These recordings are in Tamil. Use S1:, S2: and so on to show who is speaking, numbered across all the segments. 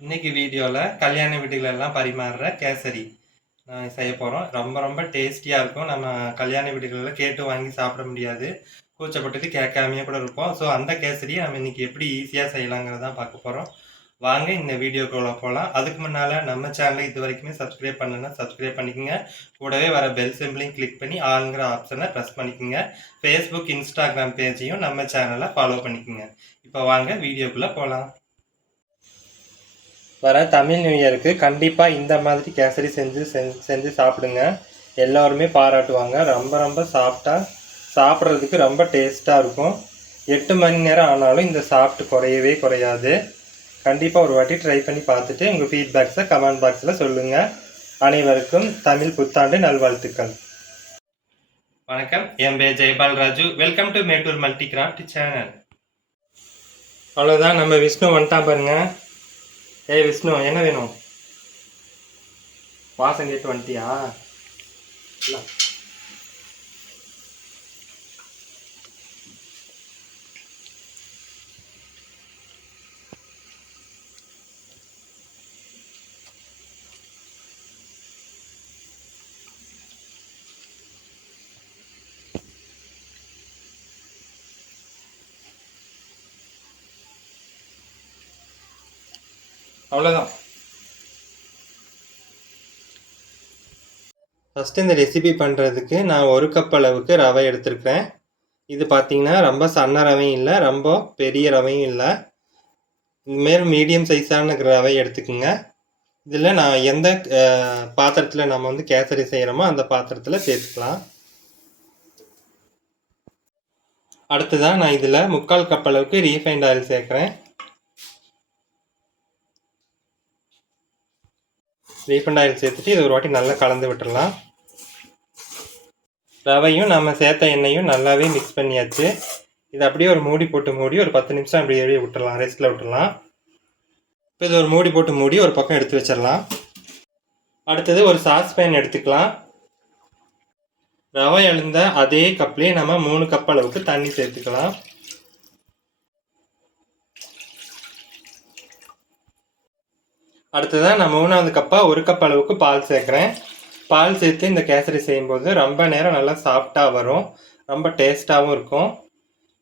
S1: இன்னைக்கு வீடியோவில் கல்யாண வீடுகளெல்லாம் பரிமாறுற கேசரி நான் செய்ய போகிறோம் ரொம்ப ரொம்ப டேஸ்டியாக இருக்கும். நம்ம கல்யாண வீடுகளில் கேட்டு வாங்கி சாப்பிட முடியாது. கூச்சப்பட்டுட்டு கேட்காமையே கூட இருப்போம். ஸோ அந்த கேசரியை நம்ம இன்றைக்கி எப்படி ஈஸியாக செய்யலாங்கிறதான் பார்க்க போகிறோம் வாங்க இந்த வீடியோக்குள்ளே போகலாம் அதுக்கு முன்னால் நம்ம சேனலை இது வரைக்குமே சப்ஸ்கிரைப் பண்ணலன்னா சப்ஸ்கிரைப் பண்ணிக்கோங்க. கூடவே வர பெல் சிம்பிளையும் கிளிக் பண்ணி ஆளுங்கிற ஆப்ஷனை ப்ரெஸ் பண்ணிக்கோங்க. ஃபேஸ்புக் இன்ஸ்டாகிராம் பேஜையும் நம்ம சேனலை ஃபாலோ பண்ணிக்கோங்க. இப்போ வாங்க வீடியோக்குள்ளே போகலாம் வர தமிழ் நியூ இயருக்கு கண்டிப்பாக இந்த மாதிரி கேசரி செஞ்சு செஞ்சு செஞ்சு சாப்பிடுங்க. எல்லோருமே பாராட்டுவாங்க. ரொம்ப ரொம்ப சாஃப்டாக சாப்பிட்றதுக்கு ரொம்ப டேஸ்ட்டாக இருக்கும். எட்டு மணி நேரம் ஆனாலும் இந்த சாப்பிட்டு குறையவே குறையாது. கண்டிப்பாக ஒரு வாட்டி ட்ரை பண்ணி பார்த்துட்டு உங்கள் ஃபீட்பேக்ஸை கமெண்ட் பாக்ஸில் சொல்லுங்கள் அனைவருக்கும் தமிழ் புத்தாண்டு நல்வாழ்த்துக்கள். வணக்கம். என் பேர் Jayapal Raju. Welcome to Mettur multi craft channel அவ்வளோதான் நம்ம விஷ்ணு வந்துட்டான் பாருங்க. ஏய் விஷ்ணு என்ன வேணும்? வாசம் கேட்டு வந்துட்டியா? அவ்வளோதான் ஃபஸ்ட்டு இந்த ரெசிபி பண்ணுறதுக்கு நான் ஒரு கப் அளவுக்கு ரவை எடுத்திருக்கிறேன். இது பார்த்தீங்கன்னா ரொம்ப சன்ன ரவையும் இல்லை ரொம்ப பெரிய ரவையும் இல்லை. இதுமாரி மீடியம் சைஸான ரவை எடுத்துக்கோங்க. இதில் நான் எந்த பாத்திரத்தில் நம்ம வந்து கேசரி செய்கிறோமோ அந்த பாத்திரத்தில் சேர்த்துக்கலாம். அடுத்ததாக நான் இதில் முக்கால் கப் அளவுக்கு ரீஃபைண்ட் ஆயில் சேர்க்குறேன். ரீஃபண்ட் ஆயில் சேர்த்துட்டு இது ஒரு வாட்டி நல்லா கலந்து விட்டுடலாம் ரவையும் நம்ம சேர்த்த எண்ணெயும் நல்லாவே மிக்ஸ் பண்ணியாச்சு. இது அப்படியே ஒரு மூடி போட்டு மூடி ஒரு பத்து நிமிஷம் அப்படியே விட்டுடலாம் ரெஸ்ட்டில் விட்டுடலாம் இப்போ இது ஒரு மூடி போட்டு மூடி ஒரு பக்கம் எடுத்து வச்சிடலாம். அடுத்தது ஒரு சாஸ் பேன் எடுத்துக்கலாம். ரவை எழுந்த அதே கப்லேயே நம்ம மூணு கப் அளவுக்கு தண்ணி சேர்த்துக்கலாம். அடுத்ததாக நான் மூணாவது கப்பாக ஒரு கப் அளவுக்கு பால் சேர்க்குறேன். பால் சேர்த்து இந்த கேசரி செய்யும்போது ரொம்ப நேரம் நல்லா சாஃப்டாக வரும். ரொம்ப டேஸ்ட்டாகவும் இருக்கும்.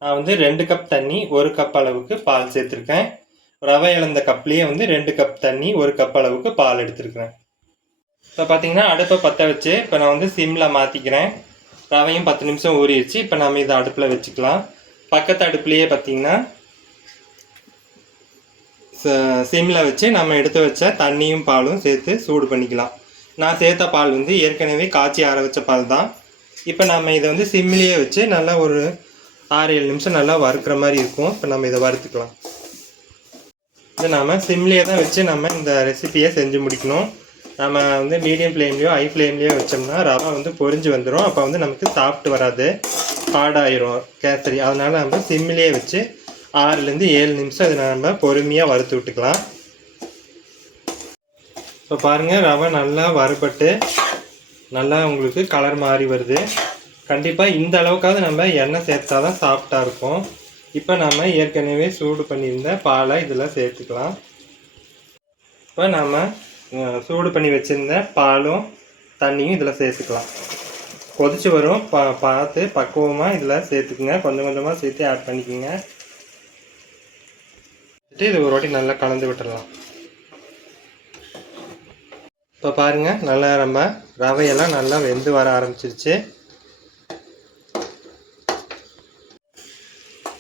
S1: நான் வந்து ரெண்டு கப் தண்ணி ஒரு கப் அளவுக்கு பால் சேர்த்துருக்கேன். ரவை இழந்த கப்லேயே வந்து ரெண்டு கப் தண்ணி ஒரு கப் அளவுக்கு பால் எடுத்துருக்கிறேன். இப்போ பார்த்தீங்கன்னா அடுப்பை பற்ற வச்சு இப்போ நான் வந்து சிம்மில் மாற்றிக்கிறேன் ரவையும் பத்து நிமிஷம் ஊறிடுச்சு. இப்போ நம்ம இதை அடுப்பில் வச்சுக்கலாம். பக்கத்து அடுப்புலேயே பார்த்தீங்கன்னா சிம்மில் வச்சு நம்ம எடுத்து வச்ச தண்ணியும் பாலும் சேர்த்து சூடு பண்ணிக்கலாம். நான் சேர்த்த பால் வந்து ஏற்கனவே காய்ச்சி ஆற வச்ச பால் தான். இப்போ நம்ம இதை வந்து சிம்மிலேயே வச்சு நல்லா ஒரு ஆறு ஏழு நிமிஷம் நல்லா வறுக்கிற மாதிரி இருக்கும். இப்போ நம்ம இதை வறுத்துக்கலாம். இது நாம் சிம்லேயே தான் வச்சு நம்ம இந்த ரெசிபியை செஞ்சு முடிக்கணும். நம்ம வந்து மீடியம் ஃப்ளேம்லேயோ ஹை ஃப்ளேம்லேயோ வச்சோம்னா ரவை வந்து பொறிஞ்சு வந்துடும் அப்போ வந்து நமக்கு சாப்பிட்டு வராது. ஹார்டாயிரும் கேசரி. அதனால் நம்ம சிம்மிலேயே வச்சு ஆறுலேருந்து ஏழு நிமிஷம் இதை நம்ம பொறுமையாக வறுத்து விட்டுக்கலாம். இப்போ பாருங்கள் ரவை நல்லா வறுபட்டு நல்லா உங்களுக்கு கலர் மாறி வருது. கண்டிப்பாக இந்த அளவுக்காவது நம்ம எண்ணெய் சேர்த்தா தான் சாஃப்டாக இருக்கும். இப்போ நம்ம ஏற்கனவே சூடு பண்ணியிருந்த பாலை இதில் சேர்த்துக்கலாம். இப்போ நம்ம சூடு பண்ணி வச்சுருந்த பாலும் தண்ணியும் இதில் சேர்த்துக்கலாம். கொதிச்சு வரும். பா பார்த்து பக்குவமாக இதில் சேர்த்துக்குங்க. கொஞ்சம் கொஞ்சமாக சேர்த்து ஆட் பண்ணிக்கோங்க. இது ஒரு வாட்டி நல்லா கலந்து விட்டுடலாம் இப்போ பாருங்க நல்லா நம்ம ரவையெல்லாம் நல்லா வெந்து வர ஆரம்பிச்சிருச்சு.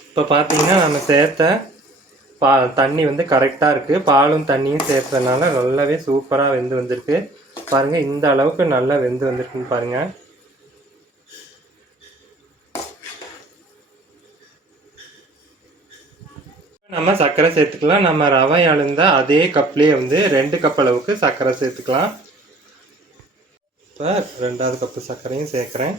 S1: இப்போ பார்த்தீங்கன்னா நம்ம சேர்த்த பா தண்ணி வந்து கரெக்டாக இருக்குது பாலும் தண்ணியும் சேர்த்ததுனால நல்லாவே சூப்பராக வெந்து வந்திருக்கு. பாருங்கள் இந்த அளவுக்கு நல்லா வெந்து வந்திருக்குன்னு பாருங்கள் நம்ம சர்க்கரை சேர்த்துக்கலாம். நம்ம ரவை அழுந்த அதே கப்லேயே வந்து ரெண்டு கப் அளவுக்கு சர்க்கரை சேர்த்துக்கலாம். இப்போ ரெண்டாவது கப்பு சர்க்கரையும் சேர்க்குறேன்.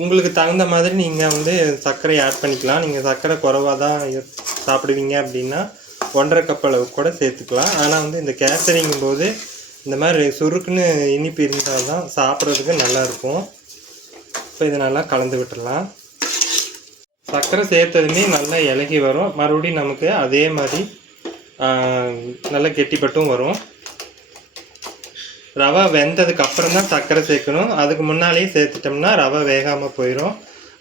S1: உங்களுக்கு தகுந்த மாதிரி நீங்கள் வந்து சர்க்கரை ஆட் பண்ணிக்கலாம். நீங்கள் சர்க்கரை குறவாக தான் சாப்பிடுவீங்க அப்படின்னா ஒன்றரை கப் அளவுக்கு கூட சேர்த்துக்கலாம். ஆனால் வந்து இந்த கேசரிங்கும் போது இந்த மாதிரி சுருக்குன்னு இனிப்பு இருந்தால் தான் சாப்பிட்றதுக்கு நல்லாயிருக்கும் இப்போ இதை நல்லா கலந்து விட்டுடலாம். சர்க்கரை சேர்த்ததுமே நல்லா இலகி வரும். மறுபடியும் நமக்கு அதே மாதிரி நல்லா கெட்டிப்பட்டும் வரும். ரவை வெந்ததுக்கு அப்புறம் தான் சர்க்கரை சேர்க்கணும். அதுக்கு முன்னாலேயே சேர்த்துட்டோம்னா ரவை வேகாமல் போயிடும்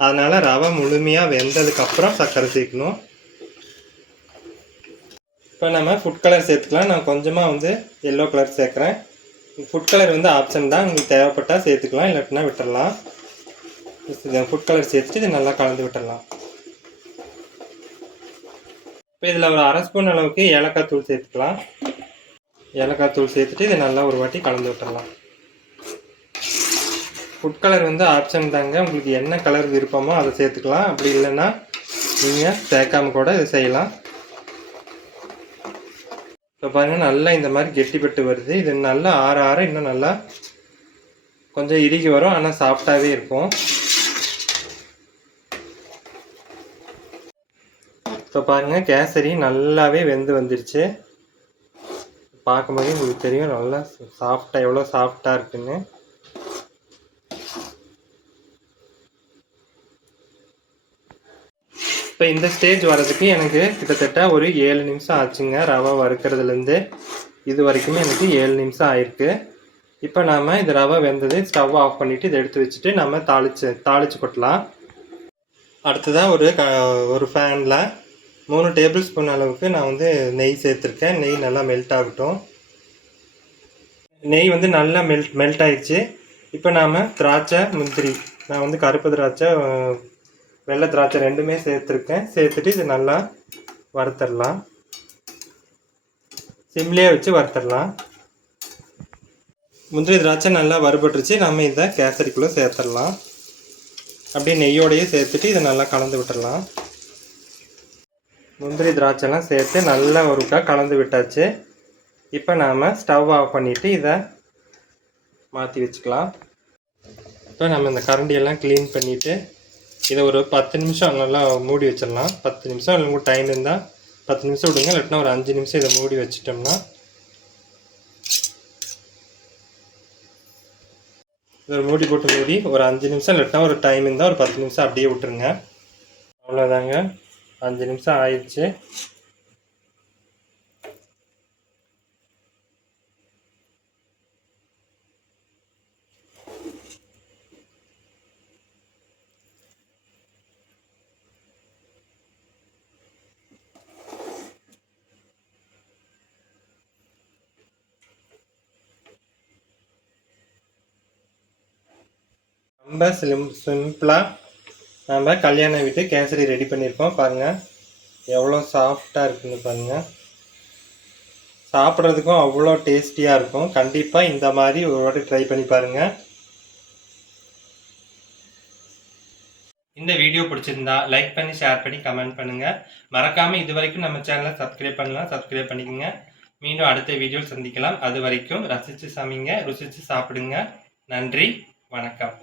S1: அதனால் ரவை முழுமையாக வெந்ததுக்கப்புறம் சர்க்கரை சேர்க்கணும். இப்போ நம்ம ஃபுட் கலர் சேர்த்துக்கலாம். நான் கொஞ்சமாக வந்து எல்லோ கலர் சேர்க்குறேன். ஃபுட் கலர் வந்து ஆப்ஷன் தான். உங்களுக்கு தேவைப்பட்டால் சேர்த்துக்கலாம். இல்லாட்டினா விட்டுடலாம் ஃபுட் கலர் சேர்த்துட்டு இது நல்லா கலந்து விட்டுடலாம் இப்போ இதில் ஒரு அரை ஸ்பூன் அளவுக்கு ஏலக்காய் தூள் சேர்த்துக்கலாம். ஏலக்காய் தூள் சேர்த்துட்டு இதை நல்லா ஒரு வாட்டி கலந்து விட்டுடலாம். ஃபுட் கலர் வந்து ஆப்ஷன் தாங்க. உங்களுக்கு என்ன கலர் விருப்பமோ அதை சேர்த்துக்கலாம். அப்படி இல்லைன்னா நீங்கள் சேர்க்காம கூட இதை செய்யலாம். இப்போ பாருங்கள் நல்லா இந்த மாதிரி கெட்டிப்பட்டு வருது. இது நல்லா ஆற ஆற இன்னும் நல்லா கொஞ்சம் இறுகி வரும். ஆனால் சாஃப்டாகவே இருக்கும். இப்போ பாருங்கள் கேசரி நல்லாவே வெந்து வந்துருச்சு. பார்க்கும்போதே உங்களுக்கு தெரியும் நல்லா சாஃப்டாக எவ்வளோ சாஃப்டாக இருக்குன்னு. இப்போ இந்த ஸ்டேஜ் வர்றதுக்கு எனக்கு கிட்டத்தட்ட ஒரு ஏழு நிமிஷம் ஆச்சுங்க. ரவை வறுக்கிறதுலேருந்து இது வரைக்குமே எனக்கு ஏழு நிமிஷம் ஆயிருக்கு. இப்போ நாம் இந்த ரவை வெந்தது ஸ்டவ் ஆஃப் பண்ணிவிட்டு இதை எடுத்து வச்சுட்டு நம்ம தாளிச்சு தாளிச்சு கொட்டலாம். அடுத்ததாக ஒரு க ஒரு ஃபேனில் மூணு டேபிள் ஸ்பூன் அளவுக்கு நான் வந்து நெய் சேர்த்துருக்கேன். நெய் நல்லா மெல்ட் ஆகட்டும். நெய் வந்து நல்லா மெல்ட் மெல்ட் ஆயிடுச்சு. இப்போ நாம் திராட்சை முந்திரி. நான் வந்து கருப்பு திராட்சை வெள்ளை திராட்சை ரெண்டுமே சேர்த்துருக்கேன். சேர்த்துட்டு இது நல்லா வறுத்தரலாம். சிம்லேயே வச்சு வறுத்தரலாம். முந்திரி திராட்சை நல்லா வறுபட்டுருச்சு. நம்ம இதை கேசரிக்குள்ளே சேர்த்துடலாம் அப்படியே நெய்யோடையே சேர்த்துட்டு இதை நல்லா கலந்து விட்டுடலாம் முந்திரி திராட்சைலாம் சேர்த்து நல்லா ஒருக்கா கலந்து விட்டாச்சு. இப்போ நாம் ஸ்டவ் ஆஃப் பண்ணிவிட்டு இதை மாற்றி வச்சுக்கலாம். இப்போ நம்ம இந்த கரண்டியெல்லாம் க்ளீன் பண்ணிவிட்டு இதை ஒரு பத்து நிமிஷம் நல்லா மூடி வச்சிடலாம். பத்து நிமிஷம் இல்லை உங்களுக்கு டைம் இருந்தால் பத்து நிமிஷம் விடுங்க. இல்லாட்டினா ஒரு அஞ்சு நிமிஷம் இதை மூடி வச்சிட்டோம்னா இதை மூடி போட்டு மூடி ஒரு அஞ்சு நிமிஷம் இல்லாட்டினா ஒரு டைம் இருந்தால் ஒரு பத்து நிமிஷம் அப்படியே விட்டுருங்க. அவ்வளோதாங்க அஞ்சு நிமிஷம் ஆயிடுச்சு. ரொம்ப சிம் சிம்பிளாக நம்ம கல்யாண வீட்டு கேசரி ரெடி பண்ணியிருக்கோம் பாருங்கள் எவ்வளோ சாஃப்டாக இருக்குன்னு பாருங்கள் சாப்பிட்றதுக்கும் அவ்வளோ டேஸ்டியாக இருக்கும். கண்டிப்பாக இந்த மாதிரி ஒரு வாட்டி ட்ரை பண்ணி பாருங்கள் இந்த வீடியோ பிடிச்சிருந்தா லைக் பண்ணி ஷேர் பண்ணி கமெண்ட் பண்ணுங்கள் மறக்காமல் இது வரைக்கும் நம்ம சேனலை சப்ஸ்கிரைப் பண்ணலாம் சப்ஸ்கிரைப் பண்ணிக்கோங்க. மீண்டும் அடுத்த வீடியோ சந்திக்கலாம். அது வரைக்கும் ரசித்து சமைங்க ருசித்து சாப்பிடுங்க. நன்றி வணக்கம்.